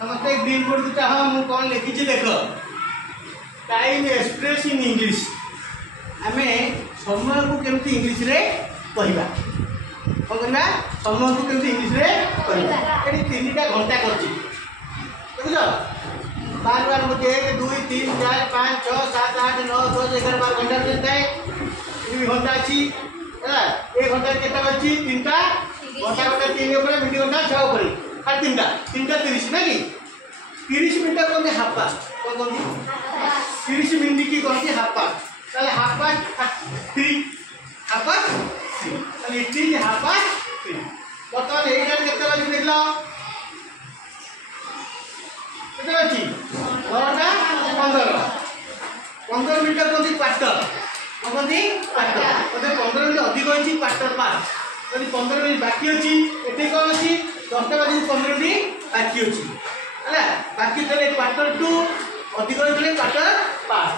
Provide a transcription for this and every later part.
समस्ते green board को चाह मु कौन लिखी देख टाइम एक्सप्रेस इन इंग्लिश आम समय को केमती इंग्लिश रे कहवा कौन करवा समय को केमती इंग्लिश रे कहवा ये 3टा घंटा कर देख बार बार मुझे 1 2 3 4 5 6 7 8 9 10 11 12 घंटा देता है घंटा अच्छी है एक घंटा केटा अच्छी 3टा घंटा घंटा 3 ऊपर मीडियो घंटा 6 ऊपर खाली 3टा 30 ना कि 30 मिनट कौन हाफ पास कौन 30 मिनट की कौन हाफ पास ताले हाफ पास 3 हाफ पास 3 ताले 3 हाफ पास 3 बर्तमान एटा केते बजे देखला केते अछि 9टा 15 मिनट कौन क्वार्टर कौन क्वार्टर ओते 15 मिनट अधिक होछि क्वार्टर पास यदि 15 मिनट बाकी अछि एते कौन अछि 10टा बजे 15 मिनट बाकी अछि है बाकी तले क्वार्टर 2 अधिक होइले क्वार्टर पास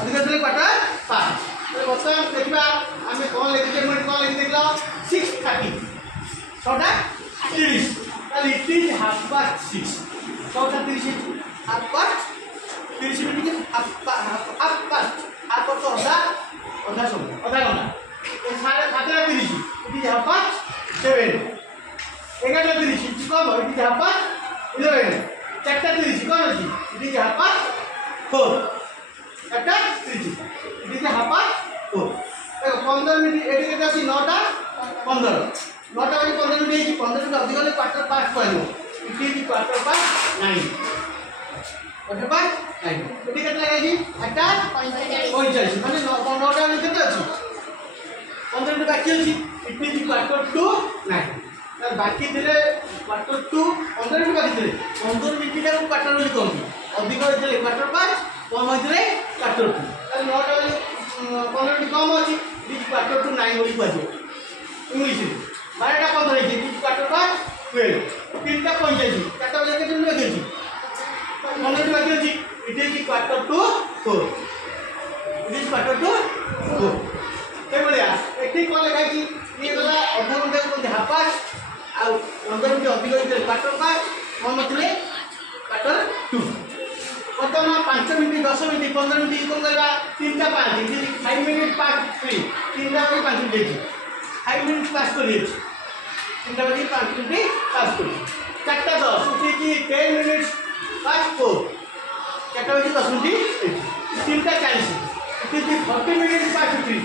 अधिक होइले क्वार्टर पास बर्तमान देखा आम कौन लिखते कौन लिखी देख 6:30 6टा 30 ताले it is half past 6 6टा 30 half past 30 minute के हाफ पास तो आधा समय आधा घंटा 7:30 it is half past 7 11:30 it come it is half past 11 4:30 कौन अच्छी it is half past 4 4:30 it is half past 4 देखो 15 मिनट एटी केते अछि 9टा 15 9टा बजे 15 मिनट है 15 मिनट अधिक होले क्वार्टर पास कहलो it is quarter past 9 quarter past 9 eighty केते लगे जी 8:45 माने 9टा बजे केते अछि 15 मिनट बाकी अछि इट इज क्वार्टर टू 9 बाकी थे क्वार्टर 2 15 मिनट बाकी थे 15 मिनट को क्वार्टर बोली कहती अधिक होते क्वार्टर 5 कम होते क्वार्टर 2 9टा बजे 15 मिनट कम अच्छी क्वार्टर 2 9 बोली कह इंग्लिश 12:15 है क्वार्टर 5 12 3टा 45 4टा बजे केते मिनट बाकी 15 मिनट बाकी अच्छी it is quarter 2 4 it is quarter 2 4 ते बोलिया एठी कोन लिखा छी ये गला आधा घंटा को हाफ पास आ 15 मिनट अधिक होइते क्वार्टर पास कौन नथिले क्वार्टर 2 वर्तमान 5 मिनट 10 मिनट 15 मिनट कौन करबा 3टा 5 5 मिनट पास 3 3टा बजे 5 मिनट 5 मिनट पास करिए 3टा बजे 5 मिनट पास करिए 4टा 10 उठे कि 10 मिनट पास 4 4टा बजे 10 मिनट 3टा 40 उठे 40 मिनट पास 3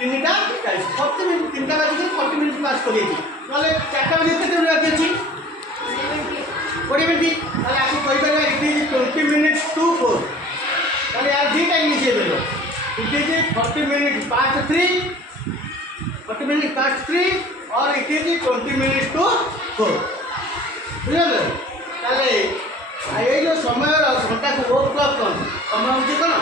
3टा 40 40 मिनट 3टा बजे 40 मिनट पास करिए नले 4टा बजे केते मिनट बाकी अछि 20 मिनट ताले आकु कहि परिबा इट इज 20 मिनट्स टू 4 ताले यार दी टाइम लिखे देलो it is 40 minute past 3 40 minute past 3 और इट इज 20 मिनट्स टू 4 बुझले ताले ये जो समय घंटा को वो क्लॉक कौन समय होची कोन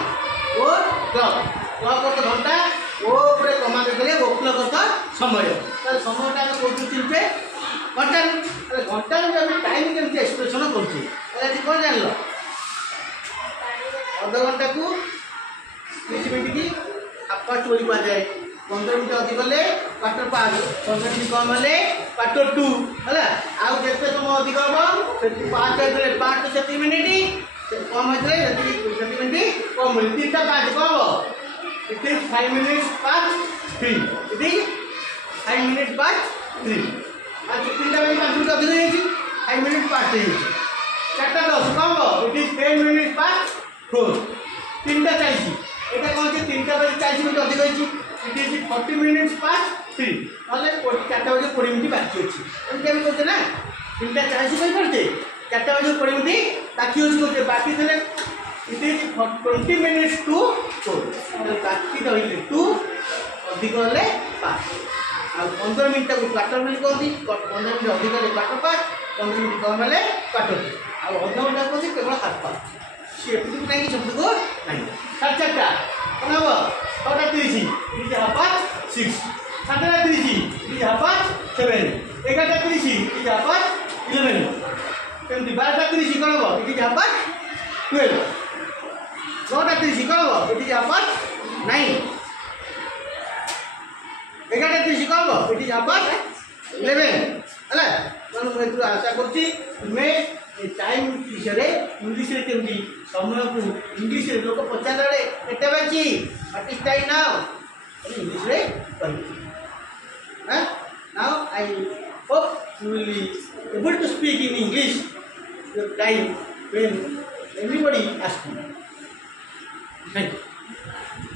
वो क्लॉक क्लॉक तो घंटा वो ऊपर कमा देले वो क्लॉक तो समय ताले समयटा को कोथि चिनते घंटा घंटा में हम टाइम केमती एक्सप्रेशन करछी ताले कोन जानलो आधा घंटा को 30 मिनट की आपा चोरी पा जाए 15 मिनट अधिक ले क्वार्टर 5 15 मिनट कम ले क्वार्टर 2 हला आ जेते समय अधिक हो सेति 5 हेतले 5 तो 7 मिनट कम हेतले सेति 7 मिनट कम 3टा 5 कम हो it is 5 minutes past 3 it is 5 minute past 3 आज 3टा बजे 5 मिनट अधिक है 5 मिनट पास है 4टा 10 कम हो इट इज 10 मिनट पास 4 3टा 40 एटा कोन जे 3टा बजे 40 मिनट अधिक है इट इज 40 मिनट्स पास 3 नले 4टा बजे 20 मिनट बाकी अछि एमते हम कहते ना 3टा 40 कहि पड़ते 4टा बजे 20 मिनट बाकी अछि कहते बाकी थले इट इज 20 मिनट्स टू 4 बाकी रहिले 2 अधिक होले 5 आ 15 मिनट को क्वार्टर मिनट कहती 15 मिनट अधिक होले क्वार्टर 5 15 मिनट कम होले क्वार्टर आ आधा घंटा कहती केवल हाफ पास से एतु नहीं कि शब्द को नहीं 4टा कोन हो 6:30 it half past 6 7:30 it half past 7 11:30 it half past 11 केमती 12:30 कोन हो इट हाफ पास 12 9:30 कोन हो इट हाफ पास 9 11:30 कोन हो इट हाफ पास 11 हला मैं आशा करती तुम्हें ए टाइम विषय इंग्लीश रे केमती समय को इंग्लीश रे लोक पचारे केते बाची what is time now English रे कहि हां now I hope you will be able to speak in English your time when everybody asks you. Thank you.